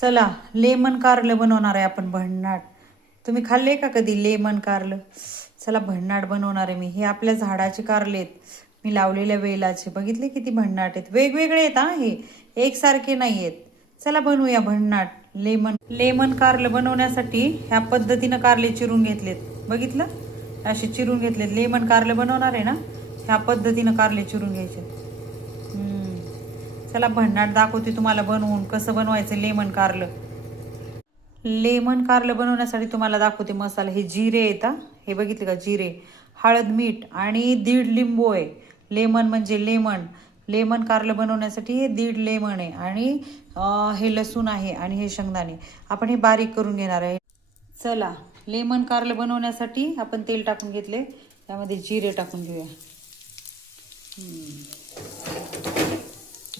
चला लेमन कारलं बनवणार आहे आपण भन्नाट. तुम्ही खाल्ले का कधी लेमन कारलं? चला भन्नाट बनवणार आहे मी. हे आपल्या झाडाचे कारले आहेत, मी लावलेल्या वेलाचे. बघितले किती भन्नाट आहेत, वेगवेगळे आहेत हा, हे एकसारखे नाही आहेत. चला बनवूया भन्नाट लेमन कारलं. बनवण्यासाठी ह्या पद्धतीनं कारले चिरून घेतलेत. बघितलं, असे चिरून घेतलेत. लेमन कारलं बनवणार आहे ना, ह्या पद्धतीनं कारले चिरून घ्यायचे. चला भन्नाट दाखवते तुम्हाला बनवून कसं बनवायचं लेमन कारलं. लेमन कारलं बनवण्यासाठी तुम्हाला दाखवते मसाला. हे जिरे येतात, हे बघितले का, जिरे, हळद, मीठ आणि 1.5 लिंबू आहे. लेमन म्हणजे लेमन कारलं बनवण्यासाठी हे 1.5 लेमन आहे. आणि हे लसूण आहे आणि हे शेंगदाणे आपण हे बारीक करून घेणार आहे. चला लेमन कारलं बनवण्यासाठी आपण तेल टाकून घेतले, त्यामध्ये जिरे टाकून घेऊया.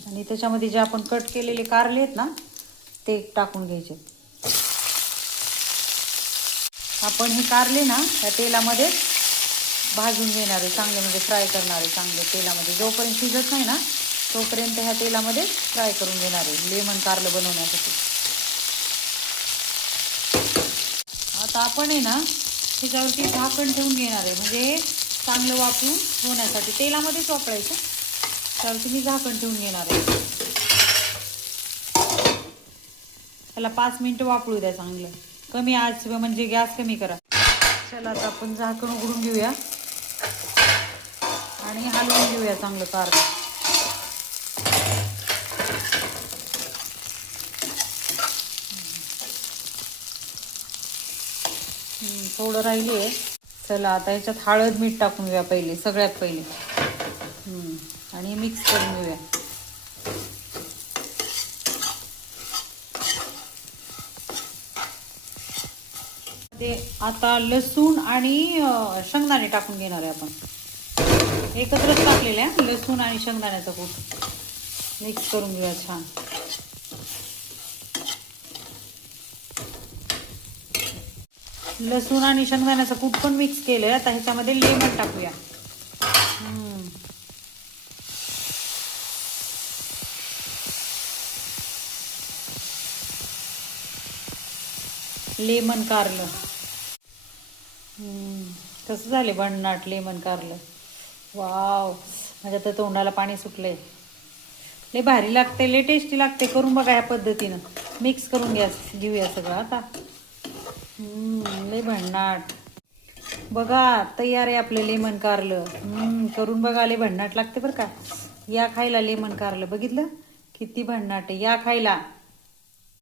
आणि त्याच्यामध्ये जे आपण कट केलेले कारले आहेत ना, ते टाकून घ्यायचे. आपण हे कारले ना या तेलामध्ये भाजून घेणार आहे, चांगले म्हणजे फ्राय करणार आहे चांगले तेलामध्ये. जोपर्यंत शिजत नाही ना तोपर्यंत ह्या तेलामध्ये फ्राय करून घेणार आहे लेमन कारलं बनवण्यासाठी. आता आपण आहे ना त्याच्यावरती झाकण ठेवून घेणार आहे, म्हणजे चांगलं वाफवून होण्यासाठी. तेलामध्येच वापरायचं, त्यावरती मी झाकण ठेवून घेणार आहे. त्याला 5 मिनिटं वापरू द्या चांगलं. कमी आच म्हणजे गॅस कमी करा. चला आता आपण झाकण उघडून घेऊया आणि हलवून घेऊया चांगलं कारलं. थोडं राहिले. चला आता ह्याच्यात हळद मीठ टाकून घेऊया पहिले, सगळ्यात पहिले. आणि मिक्स करून घेऊया. ते आता लसूण आणि शेंगदाणे टाकून घेणार आहे आपण. एकत्रच टाकलेले आहे लसूण आणि शेंगदाण्याचा कूट. मिक्स करून घेऊया छान. लसूण आणि शेंगदाण्याचा कूट पण मिक्स केलंय. आता ह्याच्यामध्ये लेमन टाकूया. लेमन कारलं कसं झाले भन्नाट लेमन कारलं. वाव, माझ्या तर तोंडाला पाणी सुटलंय. लय भारी लागते, लय टेस्टी लागते. करून बघा ह्या पद्धतीनं. मिक्स करून घेऊया सगळं आता. लय भन्नाट. बघा तयार आहे आपलं लेमन कारलं. करून बघा, लय भन्नाट लागते बरं का. या खायला लेमन कारलं. बघितलं किती भन्नाट आहे, या खायला.